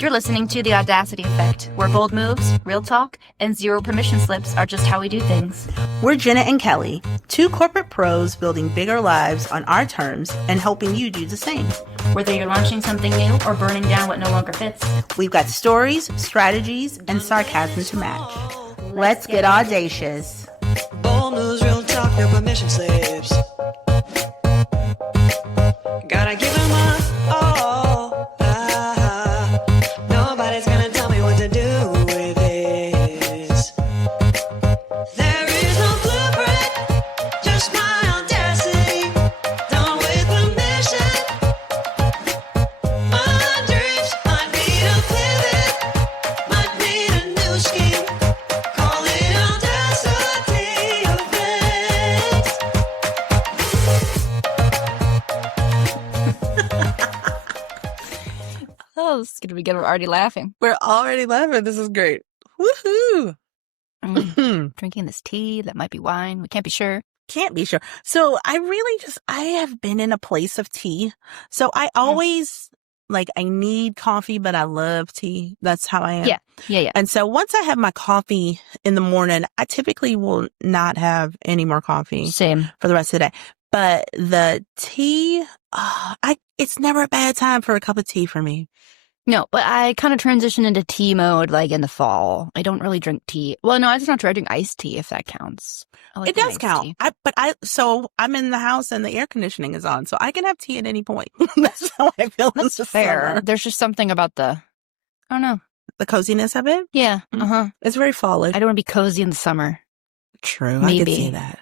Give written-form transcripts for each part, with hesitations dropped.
You're listening to The Audacity Effect, where bold moves, real talk, and zero permission slips are just how we do things. We're Jenna and Kelly, two corporate pros building bigger lives on our terms and helping you do the same. Whether you're launching something new or burning down what no longer fits, we've got stories, strategies, and sarcasm to match. Let's get audacious. Bold moves, real talk, no permission slips. Gotta give them my all. Nobody's gonna tell me what to do with this. There is no blueprint, just my audacity. Done with permission. My dreams might need a pivot, might need a new scheme. Call it Audacity Effect. oh, this is going to be good. We're already laughing. We're already laughing. This is great. Woohoo! Drinking this tea that might be wine. We can't be sure. Can't be sure. So I have been in a place of tea. So I always, I need coffee, but I love tea. That's how I am. Yeah. And so once I have my coffee in the morning, I typically will not have any more coffee Same. for the rest of the day. But the tea, it's never a bad time for a cup of tea for me. No, but I kind of transition into tea mode in the fall. I don't really drink tea. Well, no, it's not true. I drink iced tea if that counts. I like It does iced count. tea. So I'm in the house and the air conditioning is on, so I can have tea at any point. That's how I feel. in That's the fair. summer. There's just something about I don't know. The coziness of it. Yeah. It's very fall-y. I don't want to be cozy in the summer. True. Maybe. I could see that.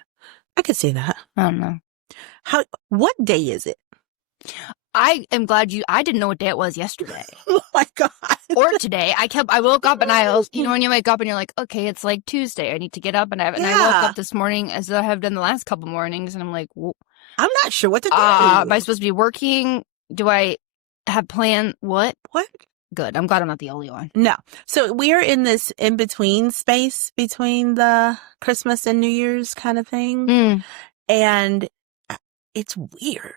I could see that. I don't know. What day is it? I am glad I didn't know what day it was yesterday Oh my God. or today. I woke up and I was, when you wake up and you're like, okay, it's Tuesday. I need to get up and I woke up this morning as I have done the last couple mornings and I'm like, well, I'm not sure what to do. am I supposed to be working? Do I have plan? What? What? Good. I'm glad I'm not the only one. No. So we're in this in-between space between the Christmas and New Year's kind of thing. And it's weird.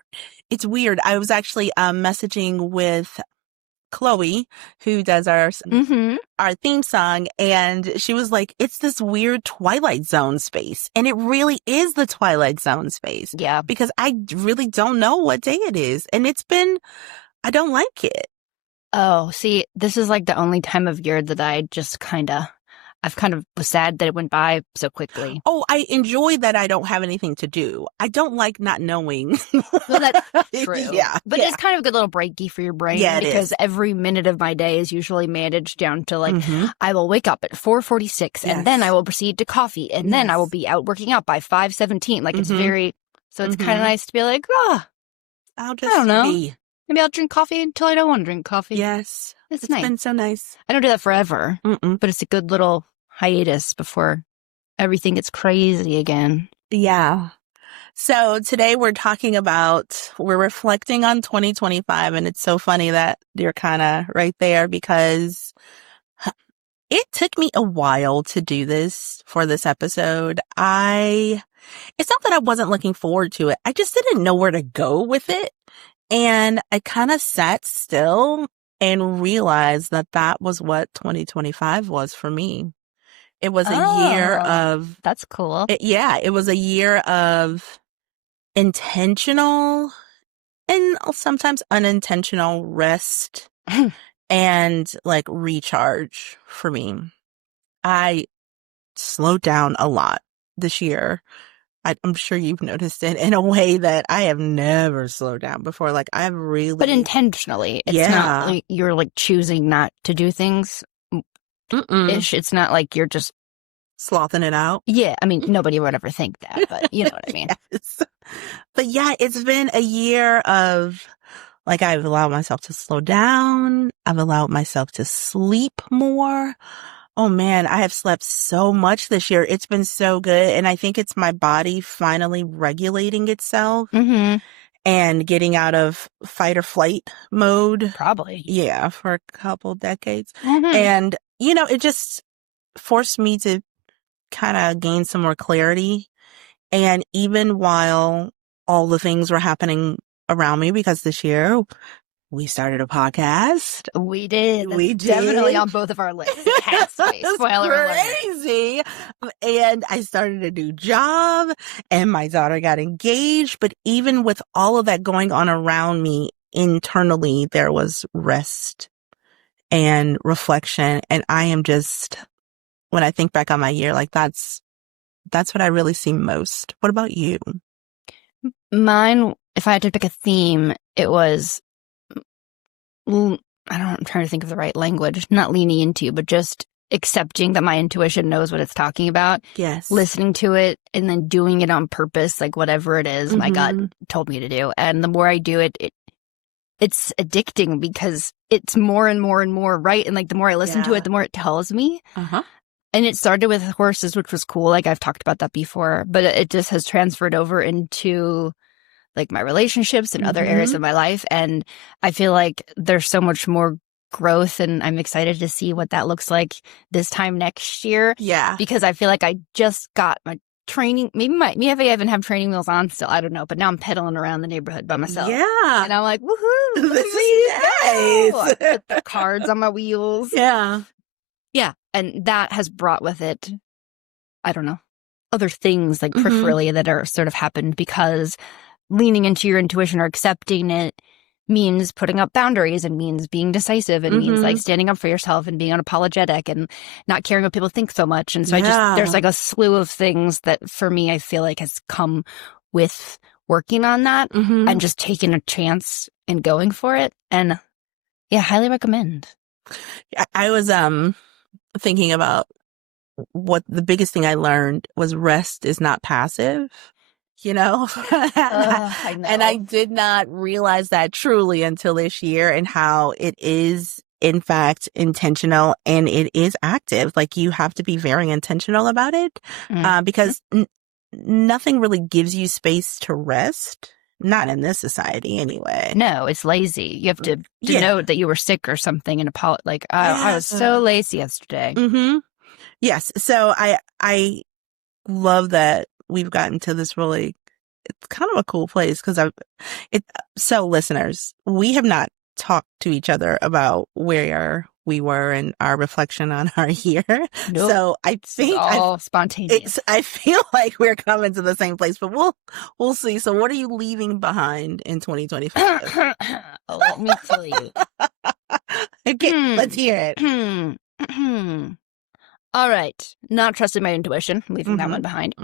It's weird. I was actually messaging with Chloe, who does our theme song, and she was like, it's this weird Twilight Zone space. And it really is the Twilight Zone space. Yeah. Because I really don't know what day it is. And I don't like it. Oh, see, this is the only time of year that I just I've was sad that it went by so quickly. Oh, I enjoy that I don't have anything to do. I don't like not knowing. Well, that's true. Yeah. But it's kind of a good little breaky for your brain. Yeah, it because is. every minute of my day is usually managed down to I will wake up at 4:46 and then I will proceed to coffee and then I will be out working out by 5:17. It's very, so it's kind of nice to be I'll just I don't know. be. Maybe I'll drink coffee until I don't want to drink coffee. Yes. It's It's nice. been so nice. I don't do that forever, Mm-mm. but it's a good little hiatus before everything gets crazy again. Yeah. So today we're reflecting on 2025, and it's so funny that you're kind of right there because it took me a while to do this for this episode. It's not that I wasn't looking forward to it. I just didn't know where to go with it. And I kind of sat still and realized that was what 2025 was for me. It was a year of... That's cool. It was a year of intentional and sometimes unintentional rest and recharge for me. I slowed down a lot this year. I'm sure you've noticed it in a way that I have never slowed down before. I've really... But intentionally. It's not you're choosing not to do things. Ish. It's not you're just slothing it out. Yeah. I mean, nobody would ever think that, but you know what I mean. Yes. But yeah, it's been a year of I've allowed myself to slow down. I've allowed myself to sleep more. Oh man, I have slept so much this year. It's been so good. And I think it's my body finally regulating itself and getting out of fight or flight mode. Probably. Yeah, for a couple decades. And, it just forced me to kind of gain some more clarity. And even while all the things were happening around me, because this year we started a podcast. We did. That's We did. definitely on both of our lists. It has to be. Spoiler alert. Crazy. And I started a new job and my daughter got engaged. But even with all of that going on around me internally, there was rest and reflection. And I am just, when I think back on my year, like that's what I really see most. What about you? Mine, if I had to pick a theme, it was, I'm trying to think of the right language, not leaning into, but just accepting that my intuition knows what it's talking about. Yes. Listening to it and then doing it on purpose, like whatever it is my gut told me to do. And the more I do it, it's addicting because it's more and more and more right. And like the more I listen to it, the more it tells me. Uh-huh. And it started with horses, which was cool. Like I've talked about that before, but it just has transferred over into like my relationships and other areas of my life. And I feel like there's so much more growth and I'm excited to see what that looks like this time next year. Yeah. Because I feel like I just got my training. Maybe I even have training wheels on still. I don't know. But now I'm pedaling around the neighborhood by myself. Yeah. And I'm like, woohoo. This is nice. I put the cards on my wheels. Yeah. Yeah. And that has brought with it, I don't know, other things like peripherally that are sort of happened because leaning into your intuition or accepting it means putting up boundaries and means being decisive and means like standing up for yourself and being unapologetic and not caring what people think so much. And so there's like a slew of things that for me, I feel like has come with working on that and just taking a chance and going for it. And yeah, highly recommend. I was thinking about what the biggest thing I learned was rest is not passive. You know? I know. And I did not realize that truly until this year and how it is, in fact, intentional and it is active. Like you have to be very intentional about it because nothing really gives you space to rest. Not in this society anyway. No, it's lazy. You have to denote that you were sick or something and I was so lazy yesterday. Yes. So I love that we've gotten to this really, it's kind of a cool place because so listeners, we have not talked to each other about where we were and our reflection on our year. Nope. So I think it's all spontaneous. I feel like we're coming to the same place, but we'll see. So what are you leaving behind in 2025? Let me tell you. Okay, let's hear it. All right. Not trusting my intuition. I'm leaving that one behind.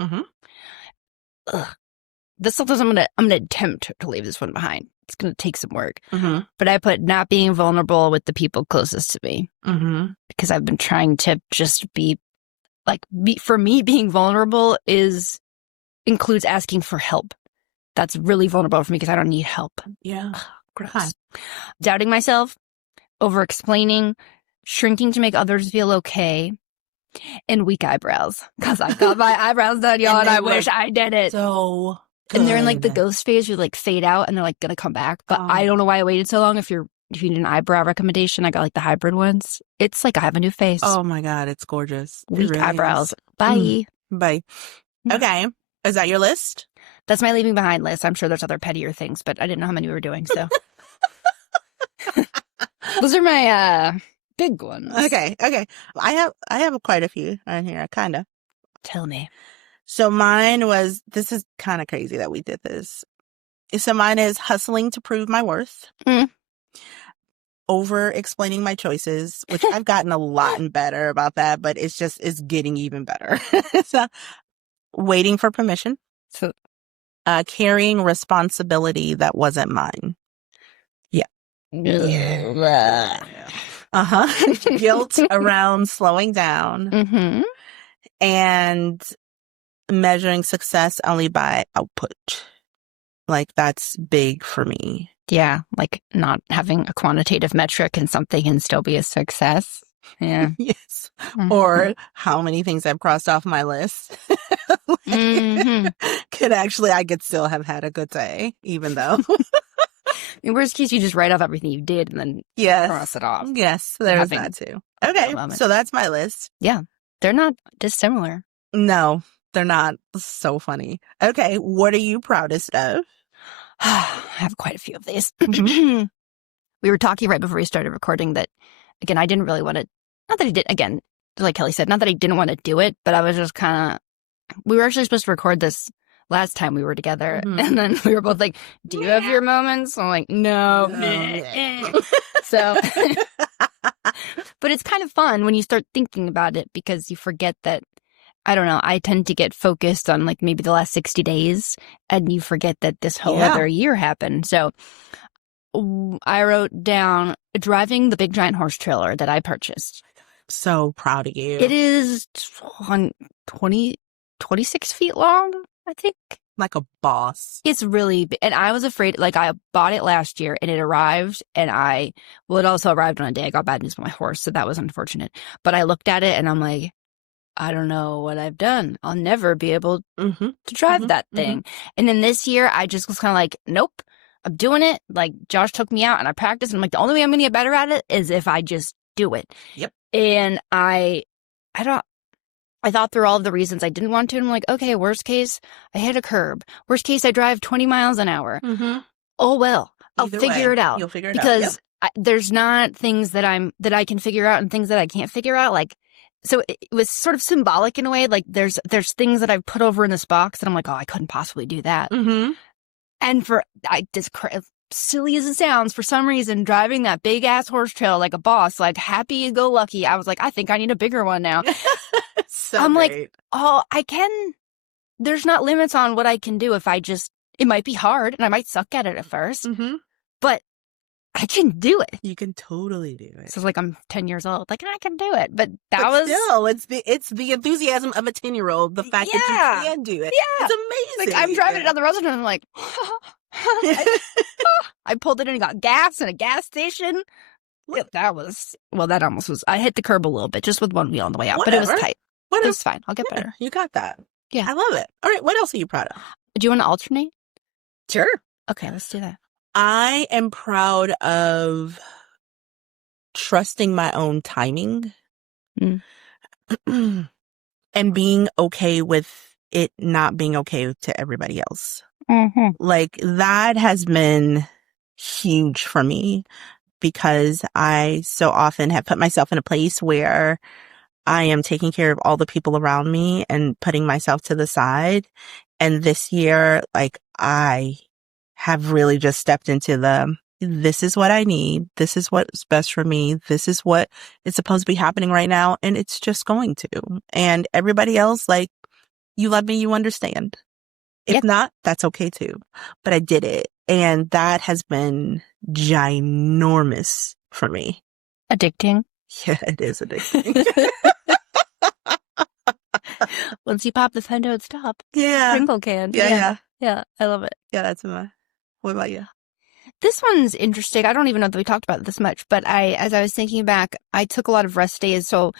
This stuff I'm gonna attempt to leave this one behind. It's gonna take some work. But I put not being vulnerable with the people closest to me because I've been trying to just be for me, being vulnerable includes asking for help. That's really vulnerable for me because I don't need help. Yeah, gross. Doubting myself, over explaining, shrinking to make others feel okay. And weak eyebrows because I got my eyebrows done, y'all, and I wish I did it. So good. And they're in like the ghost phase, you like fade out and they're like gonna come back. But I don't know why I waited so long. If you need an eyebrow recommendation, I got like the hybrid ones. It's like I have a new face. Oh my God, it's gorgeous. Weak eyebrows. Bye. Bye. Okay. Is that your list? That's my leaving behind list. I'm sure there's other pettier things, but I didn't know how many we were doing, so those are my big ones. Okay. I have quite a few on here, kind of. Tell me. So mine was, this is kind of crazy that we did this. So mine is hustling to prove my worth. Over explaining my choices, which I've gotten a lot better about that, but it's getting even better. So waiting for permission. So carrying responsibility that wasn't mine. Yeah. Guilt around slowing down and measuring success only by output. Like that's big for me. Yeah, like not having a quantitative metric in something and still be a success. Yeah. Yes. Or how many things I've crossed off my list. I could still have had a good day, even though. In worst case, you just write off everything you did and then cross it off. Yes, there's that too. Okay, so that's my list. Yeah, they're not dissimilar. No, they're not. So funny. Okay, what are you proudest of? I have quite a few of these. we were talking right before we started recording that, again, I didn't really want to, not that I did, again, like Kelly said, not that I didn't want to do it, but I was just kind of, we were actually supposed to record this last time we were together. And then we were both like, do you have your moments? I'm like, no. So, but it's kind of fun when you start thinking about it because you forget that, I don't know, I tend to get focused on like maybe the last 60 days and you forget that this whole other year happened. So I wrote down driving the big giant horse trailer that I purchased. So proud of you. It is 26 feet long, I think. Like a boss. It's really big. And I was afraid, like I bought it last year and it arrived and it also arrived on a day I got bad news with my horse. So that was unfortunate. But I looked at it and I'm like, I don't know what I've done. I'll never be able to drive that thing. And then this year I just was kind of like, nope, I'm doing it. Like Josh took me out and I practiced. And I'm like, the only way I'm going to get better at it is if I just do it. Yep. And I thought through all of the reasons I didn't want to. And I'm like, okay, worst case, I hit a curb. Worst case, I drive 20 miles an hour. Oh, well, I'll figure it out. You'll figure it out. Because there's not things that I can figure out and things that I can't figure out. Like, so it was sort of symbolic in a way. Like there's things that I've put over in this box and I'm like, oh, I couldn't possibly do that. And silly as it sounds, for some reason, driving that big ass horse trail like a boss, like happy go lucky, I was like, I think I need a bigger one now. So I'm great. like, oh, there's not limits on what I can do if it might be hard and I might suck at it at first, but I can do it. You can totally do it. So it's like I'm 10 years old, like I can do it. But still, it's the enthusiasm of a 10-year-old, the fact that you can do it. Yeah. It's amazing. Like I'm driving it down the road and I'm like, I pulled it in and got gas in a gas station. That almost was. I hit the curb a little bit just with one wheel on the way out, but it was tight. It was fine. I'll get better. You got that. Yeah. I love it. All right. What else are you proud of? Do you want to alternate? Sure. Okay, let's do that. I am proud of trusting my own timing and being okay with it not being okay to everybody else. Like that has been huge for me because I so often have put myself in a place where I am taking care of all the people around me and putting myself to the side. And this year, like I have really just stepped into this is what I need. This is what's best for me. This is what is supposed to be happening right now. And it's just going to. And everybody else, like, you love me, you understand. If not, that's okay too. But I did it. And that has been ginormous for me. Addicting. Yeah, it is addicting. Once you pop the pen, don't stop. Yeah. Sprinkle can. Yeah. Yeah, I love it. Yeah, that's my. What about you? This one's interesting. I don't even know that we talked about it this much, but as I was thinking back, I took a lot of rest days, so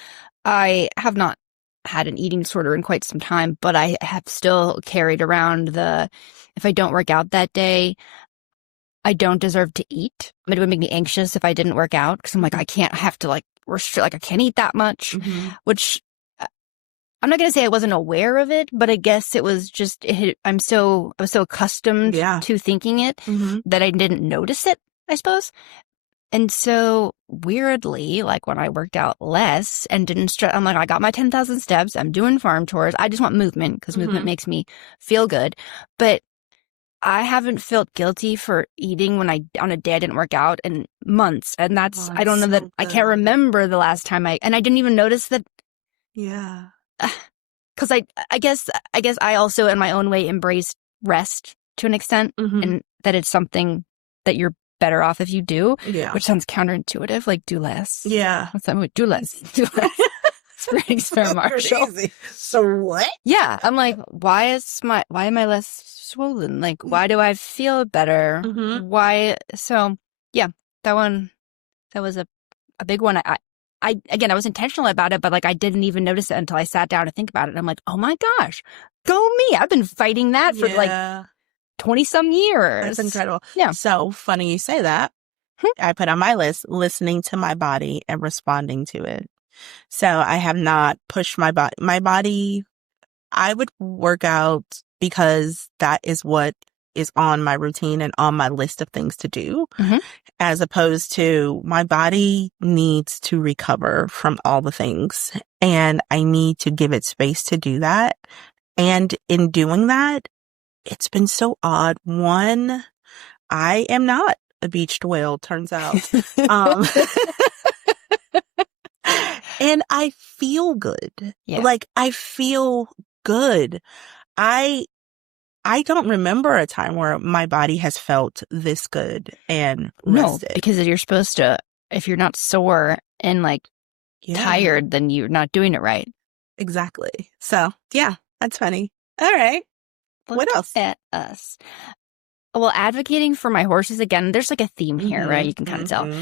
I have not had an eating disorder in quite some time, but I have still carried around if I don't work out that day, I don't deserve to eat. It would make me anxious if I didn't work out because I'm like, I have to like restrict, like I can't eat that much, which I'm not going to say I wasn't aware of it, but I guess it was just, I was so accustomed to thinking it that I didn't notice it, I suppose. And so weirdly, like when I worked out less and didn't stretch, I'm like, I got my 10,000 steps. I'm doing farm chores. I just want movement because movement makes me feel good. But I haven't felt guilty for eating on a day I didn't work out in months. And that's I don't know that I can't remember the last time and I didn't even notice that. Yeah. Because I guess I also in my own way embraced rest to an extent and that it's something that you're better off if you do, which sounds counterintuitive, like do less. Yeah. What's that movie? Do less. Do less. It's pretty Fair Marshall. Crazy. So what? Yeah. I'm like, why am I less swollen? Like, why do I feel better? Why? So yeah, that was a big one. I was intentional about it, but like I didn't even notice it until I sat down to think about it. I'm like, oh my gosh, go me. I've been fighting that for like 20 some years. That's incredible. Yeah. So funny you say that. I put on my list, listening to my body and responding to it. So I have not pushed my body. My body, I would work out because that is what is on my routine and on my list of things to do. as opposed to my body needs to recover from all the things and I need to give it space to do that. And in doing that, it's been so odd. One, I am not a beached whale, turns out. And I feel good. Yeah. Like, I feel good. I don't remember a time where my body has felt this good and rested. No, because you're supposed to, if you're not sore and like tired, then you're not doing it right. Exactly. So, yeah, that's funny. All right. Look what else? At us. Well, advocating for my horses, again, there's like a theme here, right? You can kind of tell.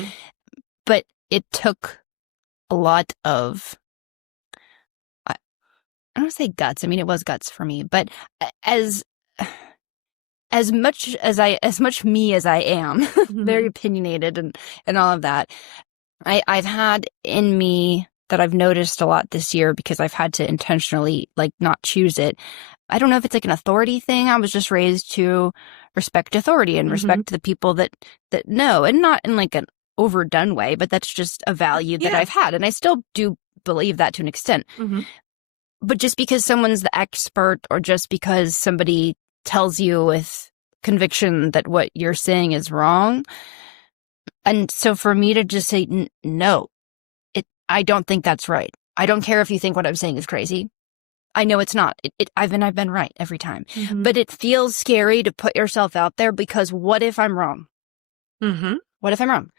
But it took a lot of, I don't want to say guts. I mean, it was guts for me, but as much me as I am, very opinionated and all of that, I've had in me that I've noticed a lot this year because I've had to intentionally like not choose it. I don't know if it's like an authority thing. I was just raised to respect authority and respect the people that know, and not in like an overdone way, but that's just a value that I've had. And I still do believe that to an extent. But just because someone's the expert, or just because somebody tells you with conviction that what you're saying is wrong. And so for me to just say, no, I don't think that's right. I don't care if you think what I'm saying is crazy. I know it's not. I've been right every time. But it feels scary to put yourself out there because what if I'm wrong? What if I'm wrong?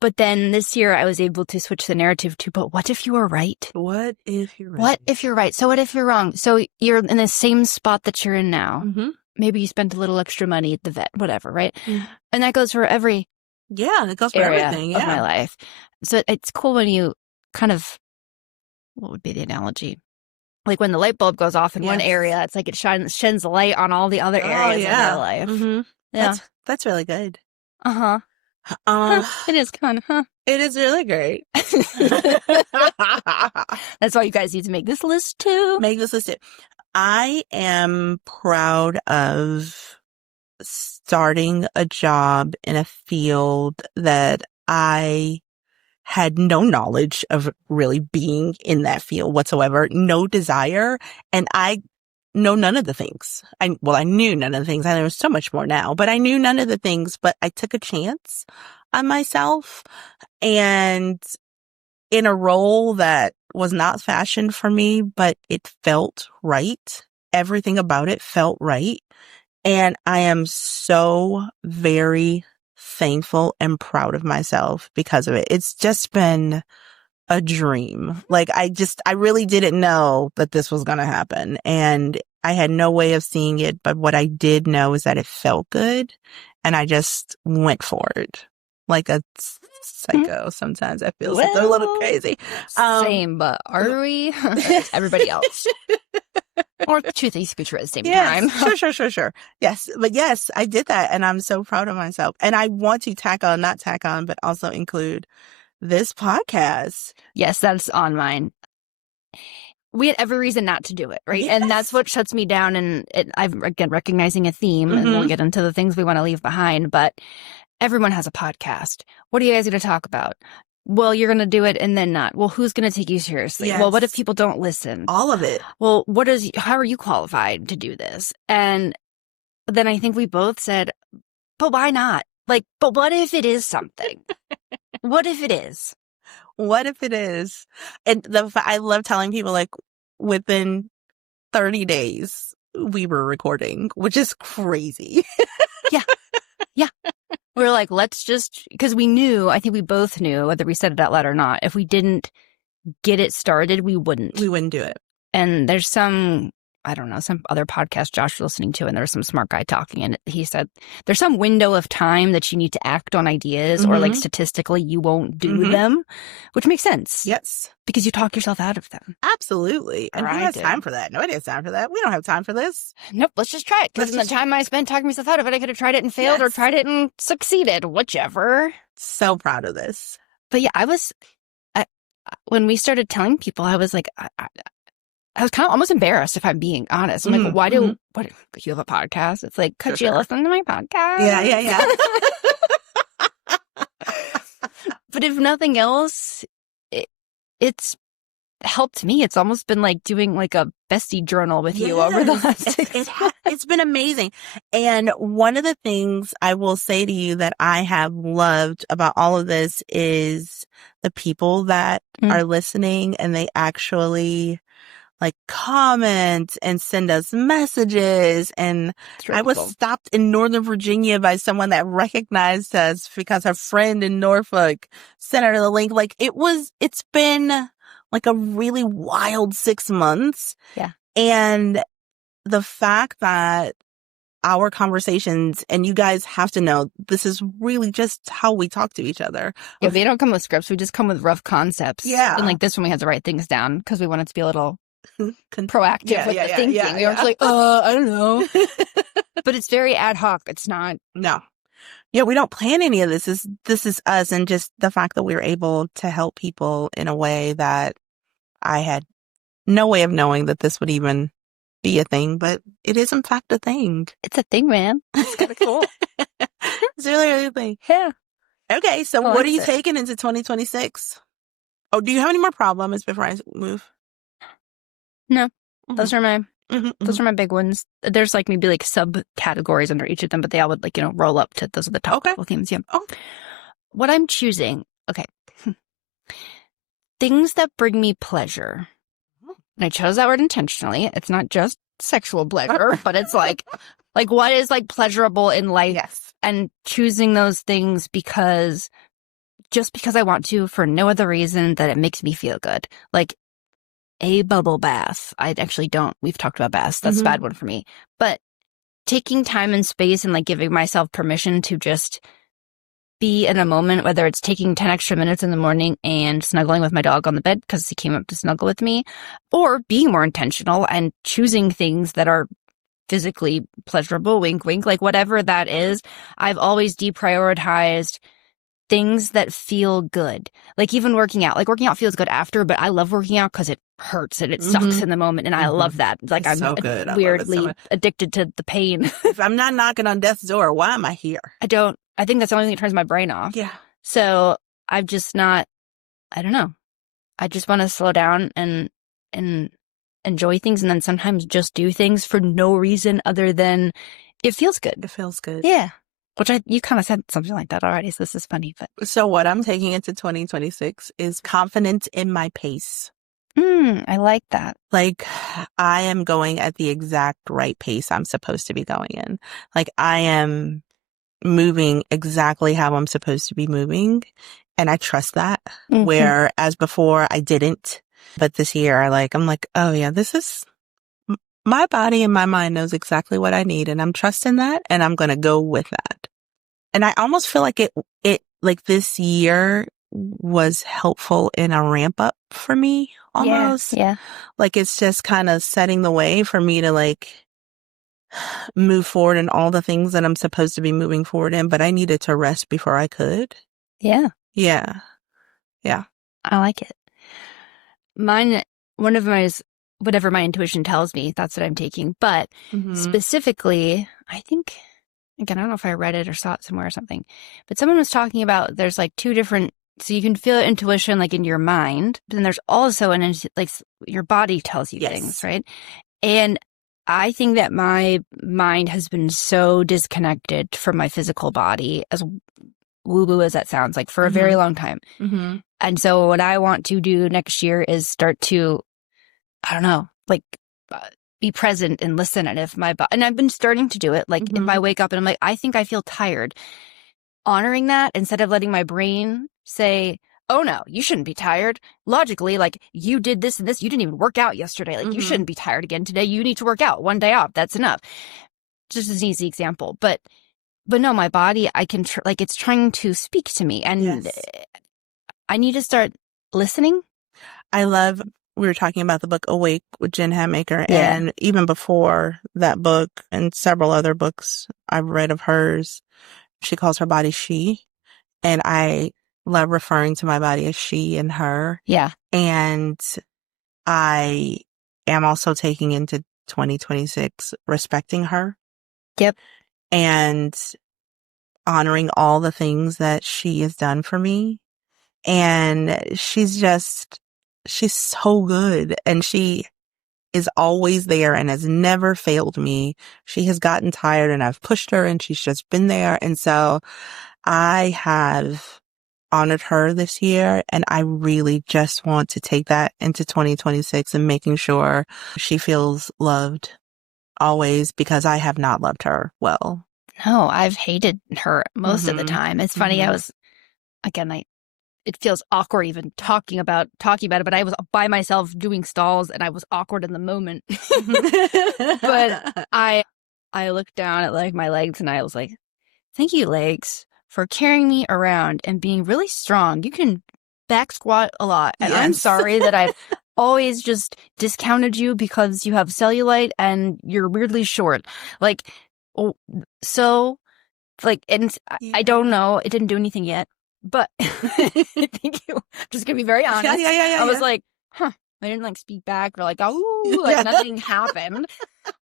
But then this year I was able to switch the narrative to, but what if you were right? What if you're right? What if you're right? So what if you're wrong? So you're in the same spot that you're in now. Maybe you spent a little extra money at the vet, whatever, right? And that goes for every it goes for area everything of my life. So it's cool when you kind of, what would be the analogy? Like when the light bulb goes off in one area, it's like it shines the light on all the other areas of your life. Yeah. That's really good. It is kind of, It is really great. That's why you guys need to make this list too. Make this list too. I am proud of starting a job in a field that I had no knowledge of really being in that field whatsoever, no desire. And I know none of the things. I knew none of the things. I know so much more now, but I knew none of the things, but I took a chance on myself, and in a role that was not fashioned for me, but it felt right. Everything about it felt right. And I am so very thankful and proud of myself because of it. It's just been a dream. Like I really didn't know that this was going to happen, and I had no way of seeing it. But what I did know is that it felt good, and I just went for it like a psycho. Sometimes I feel a little crazy. Same, but are we? Everybody else. Or two things could be true at the same time. Sure. Yes. But yes, I did that, and I'm so proud of myself. And I want to not tack on, but also include this podcast. Yes, that's on mine. We had every reason not to do it, right? Yes. And that's what shuts me down. And I'm, again, recognizing a theme, and we'll get into the things we want to leave behind. But everyone has a podcast. What are you guys going to talk about? Well, you're going to do it and then not. Well, who's going to take you seriously? Yes. Well, what if people don't listen? All of it. Well, how are you qualified to do this? And then I think we both said, but why not? Like, but what if it is something? What if it is? What if it is? And I love telling people, like, within 30 days, we were recording, which is crazy. Yeah. We were like, because I think we both knew, whether we said it out loud or not, if we didn't get it started, we wouldn't. We wouldn't do it. And there's some other podcast Josh was listening to, and there was some smart guy talking, and he said there's some window of time that you need to act on ideas, or like statistically you won't do them, which makes sense. Yes. Because you talk yourself out of them. Absolutely. And who has time for that? Nobody has time for that. We don't have time for this. Nope. Let's just try it. Because in the time I spent talking myself out of it, I could have tried it and failed, or tried it and succeeded, whichever. So proud of this. But yeah, when we started telling people, I was like, I was kind of almost embarrassed, if I'm being honest. I'm like, why you have a podcast? It's like, could you listen to my podcast? Yeah. But if nothing else, it's helped me. It's almost been like doing like a bestie journal with you over the last 6 months. It's been amazing. And one of the things I will say to you that I have loved about all of this is the people that are listening, and they actually like comment and send us messages. And I was stopped in Northern Virginia by someone that recognized us because her friend in Norfolk sent her the link. Like it's been like a really wild 6 months. Yeah. And the fact that our conversations, and you guys have to know, this is really just how we talk to each other. Yeah, they don't come with scripts. We just come with rough concepts. Yeah. And like this one, we had to write things down because we wanted to be a little proactive with the thinking. We were just like, I don't know. But it's very ad hoc. It's not. No. Yeah, we don't plan any of this. This is us, and just the fact that we were able to help people in a way that I had no way of knowing that this would even be a thing, but it is in fact a thing. It's a thing, man. It's kind of cool. It's really a thing. Yeah. Okay, so what are you taking into 2026? Oh, do you have any more problems before I move? No. Those are my big ones. There's like maybe like subcategories under each of them, but they all would like, roll up to those are the top couple themes. Yeah. Oh. What I'm choosing, okay. Things that bring me pleasure. And I chose that word intentionally. It's not just sexual pleasure, but it's like what is like pleasurable in life. Yes. And choosing those things just because I want to, for no other reason that it makes me feel good. Like a bubble bath. I actually don't. We've talked about baths. That's a bad one for me. But taking time and space and like giving myself permission to just be in a moment, whether it's taking 10 extra minutes in the morning and snuggling with my dog on the bed because he came up to snuggle with me, or being more intentional and choosing things that are physically pleasurable, wink, wink, like whatever that is. I've always deprioritized things that feel good. Like even working out. Like working out feels good after, but I love working out because it hurts and it sucks in the moment, and I love that. Like It's I'm so good. weirdly addicted to the pain. If I'm not knocking on death's door, why am I here? I think that's the only thing that turns my brain off. Yeah. So I've just not, I don't know. I just want to slow down and enjoy things, and then sometimes just do things for no reason other than it feels good. It feels good. Yeah. Which you kind of said something like that already, so this is funny. But So what I'm taking into 2026 is confidence in my pace. I like that. Like I am going at the exact right pace I'm supposed to be going in. Like I am moving exactly how I'm supposed to be moving. And I trust that. Whereas before I didn't. But this year I'm like, oh yeah, this is my body and my mind knows exactly what I need. And I'm trusting that, and I'm going to go with that. And I almost feel like it like this year was helpful in a ramp up for me almost. Yeah. Like it's just kind of setting the way for me to like move forward in all the things that I'm supposed to be moving forward in, but I needed to rest before I could. Yeah. Yeah. Yeah. I like it. Mine, one of my, whatever my intuition tells me, that's what I'm taking. But specifically, I think, again, I don't know if I read it or saw it somewhere or something, but someone was talking about there's like two different, so you can feel intuition like in your mind, but then there's also like your body tells you things, right? And I think that my mind has been so disconnected from my physical body, as woo-woo as that sounds, like for a very long time. And so what I want to do next year is start to, I don't know, like be present and listen. And if my body, and I've been starting to do it, like if I wake up and I'm like, I think I feel tired, honoring that instead of letting my brain say, oh no, you shouldn't be tired. Logically, like you did this and this, you didn't even work out yesterday. Like you shouldn't be tired again today. You need to work out one day off. That's enough. Just as an easy example. But no, my body, I can, like it's trying to speak to me, and I need to start listening. We were talking about the book Awake with Jen Hatmaker, and even before that book and several other books I've read of hers, she calls her body she, and I love referring to my body as she and her. Yeah. And I am also taking into 2026 respecting her. Yep. And honoring all the things that she has done for me, And she's so good. And she is always there and has never failed me. She has gotten tired and I've pushed her and she's just been there. And so I have honored her this year, and I really just want to take that into 2026 and making sure she feels loved always, because I have not loved her well. No, I've hated her most of the time. It's funny. I was, again, it feels awkward even talking about it, but I was by myself doing stalls and I was awkward in the moment. But I looked down at like my legs and I was like, thank you, legs, for carrying me around and being really strong. You can back squat a lot. And I'm sorry that I've always just discounted you because you have cellulite and you're weirdly short. Like, so, like, and I don't know. It didn't do anything yet. But thank you. Just gonna be very honest. Yeah. I was like, I didn't like speak back or like, oh, like nothing happened.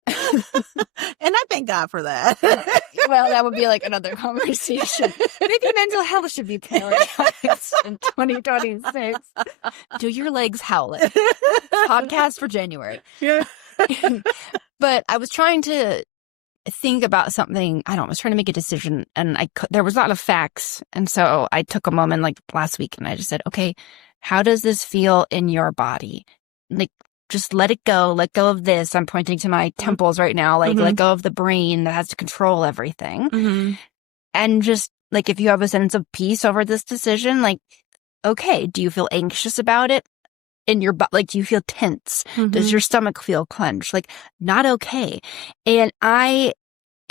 And I thank God for that. Well, that would be like another conversation. Maybe mental health should be prioritized in 2026. Do your legs howl it. Podcast for January. Yeah. But I was trying to think about something. I was trying to make a decision and there was a lot of facts. And so I took a moment like last week and I just said, okay, how does this feel in your body? Like, just let it go. Let go of this. I'm pointing to my temples right now. Like, let go of the brain that has to control everything. And just like, if you have a sense of peace over this decision, like, okay, do you feel anxious about it in your butt? Like, do you feel tense? Does your stomach feel clenched? Like, not okay. And I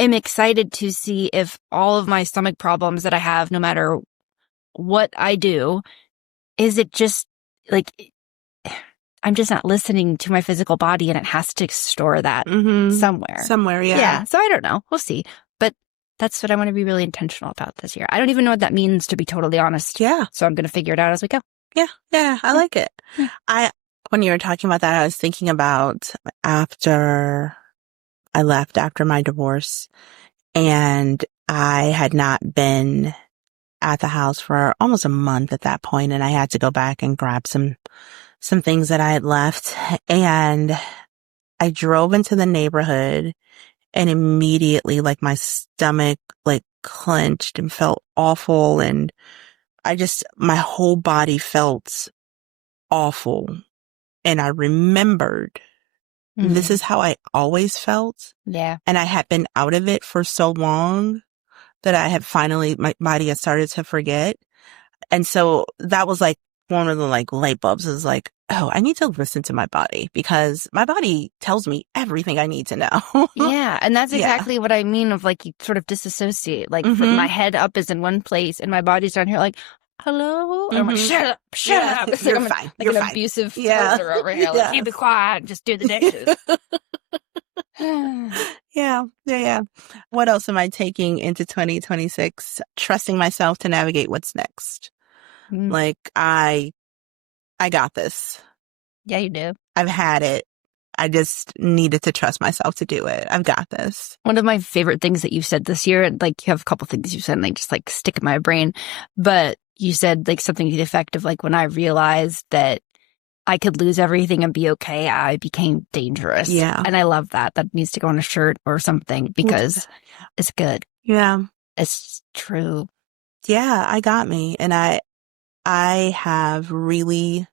am excited to see if all of my stomach problems that I have, no matter what I do, is it just like, I'm just not listening to my physical body and it has to store that somewhere. Somewhere, yeah. Yeah. So I don't know. We'll see. But that's what I want to be really intentional about this year. I don't even know what that means, to be totally honest. Yeah. So I'm going to figure it out as we go. Yeah. I like it. When you were talking about that, I was thinking about after I left after my divorce, and I had not been at the house for almost a month at that point, and I had to go back and grab some things that I had left. And I drove into the neighborhood and immediately like my stomach like clenched and felt awful. And my whole body felt awful. And I remembered this is how I always felt. Yeah. And I had been out of it for so long that I had finally, my body had started to forget. And so that was like one of the like light bulbs, is like, oh, I need to listen to my body, because my body tells me everything I need to know. Yeah. And that's exactly what I mean of like, you sort of disassociate. Like my head up is in one place and my body's down here like, hello? And I'm like, shut up. It's You're like fine. Like You're an fine. abusive father over here. Like, you be quiet. Just do the dishes. Yeah. What else am I taking into 2026? Trusting myself to navigate what's next. Like, I got this. Yeah, you do. I've had it. I just needed to trust myself to do it. I've got this. One of my favorite things that you said this year, like, you have a couple things you said and they just like stick in my brain, but you said like something to the effect of like, when I realized that I could lose everything and be okay, I became dangerous. Yeah. And I love that. That needs to go on a shirt or something, because it's good. Yeah. It's true. Yeah, I got me. And I have really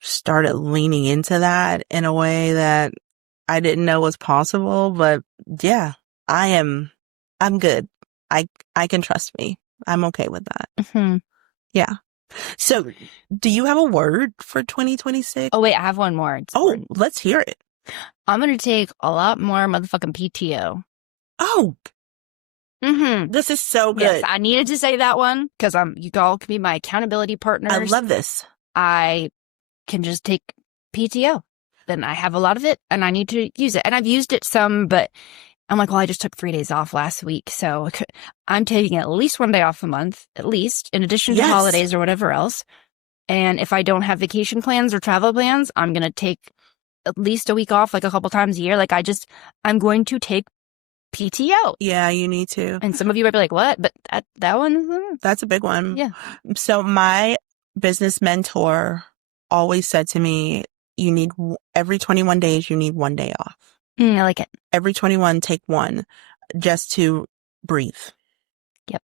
started leaning into that in a way that I didn't know was possible. But yeah, I'm good. I can trust me. I'm okay with that. Yeah. So do you have a word for 2026? Oh, wait, I have one more. Let's hear it. I'm going to take a lot more motherfucking PTO. Oh, this is so good. Yes, I needed to say that one because you all can be my accountability partners. I love this. I can just take PTO. Then I have a lot of it and I need to use it. And I've used it some, but I'm like, well, I just took 3 days off last week. So I'm taking at least 1 day off a month, at least, in addition to holidays or whatever else. And if I don't have vacation plans or travel plans, I'm going to take at least a week off, like a couple times a year. Like I'm going to take PTO. Yeah, you need to. And some of you might be like, what? But that one? That's a big one. Yeah. So my business mentor always said to me, every 21 days, you need 1 day off. I like it. Every 21, take one just to breathe. Yep.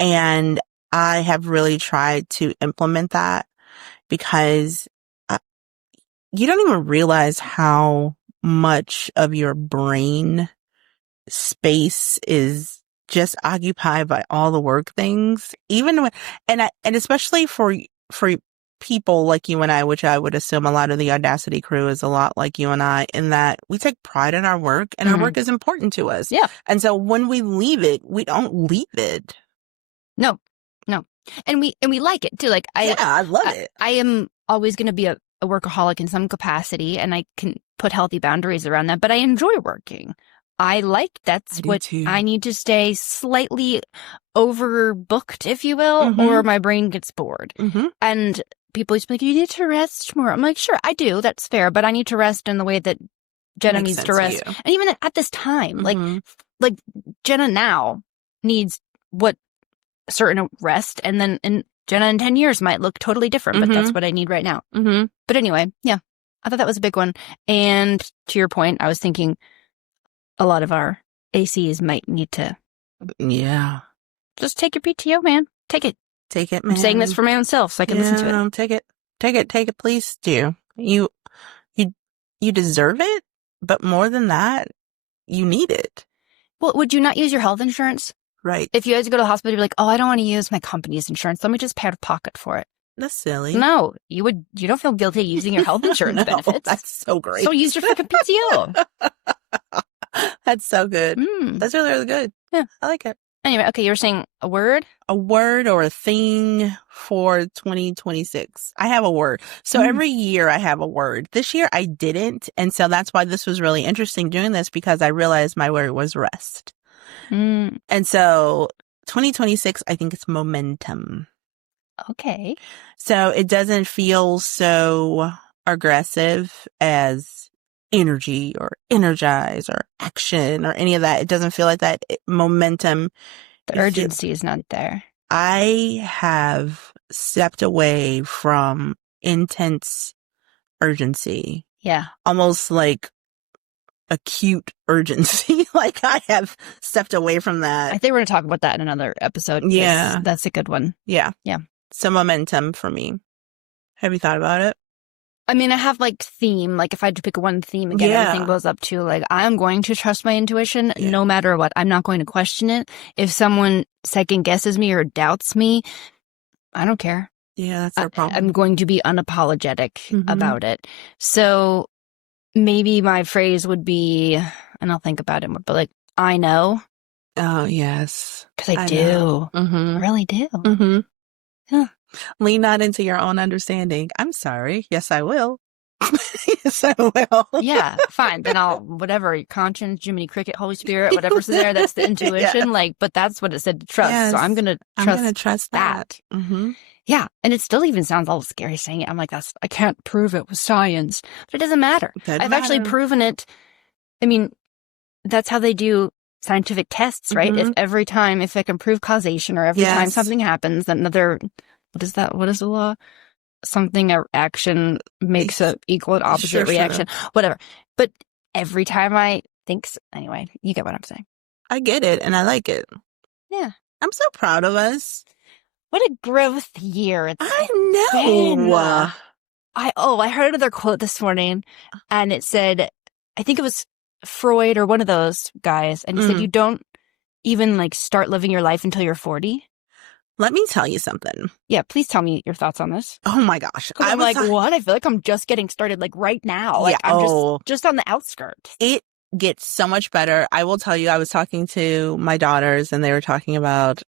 And I have really tried to implement that because you don't even realize how much of your brain space is just occupied by all the work things. And especially for people like you and I, which I would assume a lot of the Audacity crew is a lot like you and I, in that we take pride in our work and our work is important to us. Yeah. And so when we leave it, we don't leave it. No. And we like it too. Like I love it. I am always going to be a workaholic in some capacity, and I can put healthy boundaries around that, but I enjoy working. I like that's what too. I need to stay slightly overbooked, if you will, or my brain gets bored. And people used to be like, you need to rest more. I'm like, sure, I do. That's fair. But I need to rest in the way that Jenna needs to rest. And even at this time, like Jenna now needs what certain rest. And then Jenna in 10 years might look totally different, but that's what I need right now. But anyway, yeah, I thought that was a big one. And to your point, I was thinking a lot of our ACs might need to. Yeah. Just take your PTO, man. Take it. Take it, man. I'm saying this for my own self so I can listen to it. Take it. Please do. You deserve it, but more than that, you need it. Well, would you not use your health insurance? Right. If you had to go to the hospital, you'd be like, oh, I don't want to use my company's insurance. Let me just pay out of pocket for it. That's silly. No, you don't feel guilty using your health insurance benefits. That's so great. So use your freaking PTO. That's so good. That's really, really good. Yeah. I like it. Anyway, okay, you were saying a word? A word or a thing for 2026. I have a word. So every year I have a word. This year I didn't. And so that's why this was really interesting doing this, because I realized my word was rest. And so 2026, I think it's momentum. Okay. So it doesn't feel so aggressive as energy or energize or action or any of that. It doesn't feel like that. Momentum. The urgency is not there. I have stepped away from intense urgency. Yeah. Almost like acute urgency. Like I have stepped away from that. I think we're going to talk about that in another episode. Yeah. That's a good one. Yeah. Yeah. So momentum for me. Have you thought about it? I mean, I have like theme. Like if I had to pick one theme again, everything goes up to like, I'm going to trust my intuition no matter what. I'm not going to question it. If someone second guesses me or doubts me, I don't care. Yeah, that's our problem. I'm going to be unapologetic about it. So maybe my phrase would be, and I'll think about it more, but like, I know. Oh, yes. Because I do. I really do. Yeah. Lean not into your own understanding. I'm sorry. Yes, I will. Yes, I will. Yeah, fine. Then I'll, whatever, conscience, Jiminy Cricket, Holy Spirit, whatever's there, that's the intuition. Like, but that's what it said to trust. Yes. So I'm going to trust that. Yeah. And it still even sounds a little scary saying it. I'm like, I can't prove it with science, but it doesn't matter. I've actually proven it. I mean, that's how they do scientific tests, right? If I can prove causation or every time something happens, then another, what is that? What is the law? Something, or action makes a equal and opposite reaction, whatever. But every time I think, anyway, you get what I'm saying. I get it, and I like it. Yeah. I'm so proud of us. What a growth year. I know. I heard another quote this morning, and it said, I think it was Freud or one of those guys, and he said, you don't even like start living your life until you're 40. Let me tell you something. Yeah, please tell me your thoughts on this. Oh my gosh. I'm like, what? I feel like I'm just getting started like right now. Like I'm just on the outskirts. It gets so much better. I will tell you, I was talking to my daughters and they were talking about,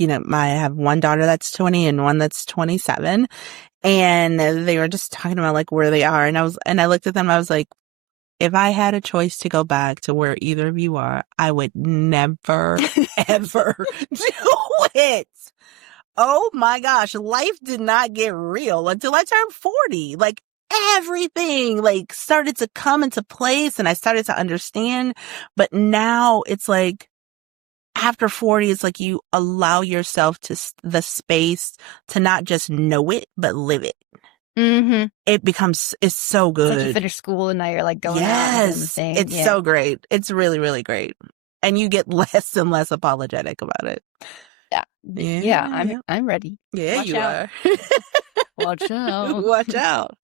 I have one daughter that's 20 and one that's 27. And they were just talking about like where they are. And I looked at them, I was like, if I had a choice to go back to where either of you are, I would never, ever do it. Oh my gosh, life did not get real until I turned 40. Like everything like started to come into place and I started to understand. But now it's like, after 40, it's like you allow yourself to the space to not just know it, but live it. Mm-hmm. It's so good. It's like you finish school and now you're like going out and doing the thing. It's so great. It's really, really great. And you get less and less apologetic about it. Yeah. I'm ready. Yeah, Watch you out. are. Watch out. Watch out.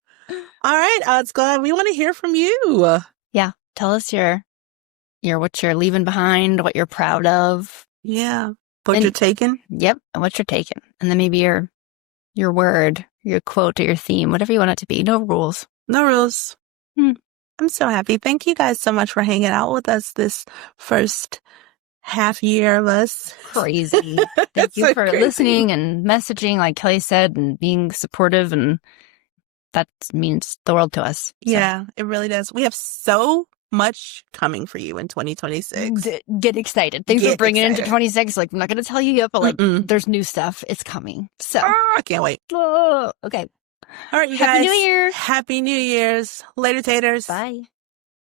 All right, Scott, we want to hear from you. Yeah. Tell us your what you're leaving behind, what you're proud of. Yeah. What you're taking. Yep. And what you're taking. And then maybe your word, your quote, or your theme, whatever you want it to be. No rules. No rules. I'm so happy. Thank you guys so much for hanging out with us this first half year of us. Crazy. Thank you for listening and messaging, like Kelly said, and being supportive. And that means the world to us. So. Yeah, it really does. We have so much coming for you in 2026. Get excited. Things we're bringing into 26. Like, I'm not going to tell you yet, but like, there's new stuff. It's coming. So I can't wait. Okay. All right, you Happy guys. New Year. Happy New Year's. Later, taters. Bye.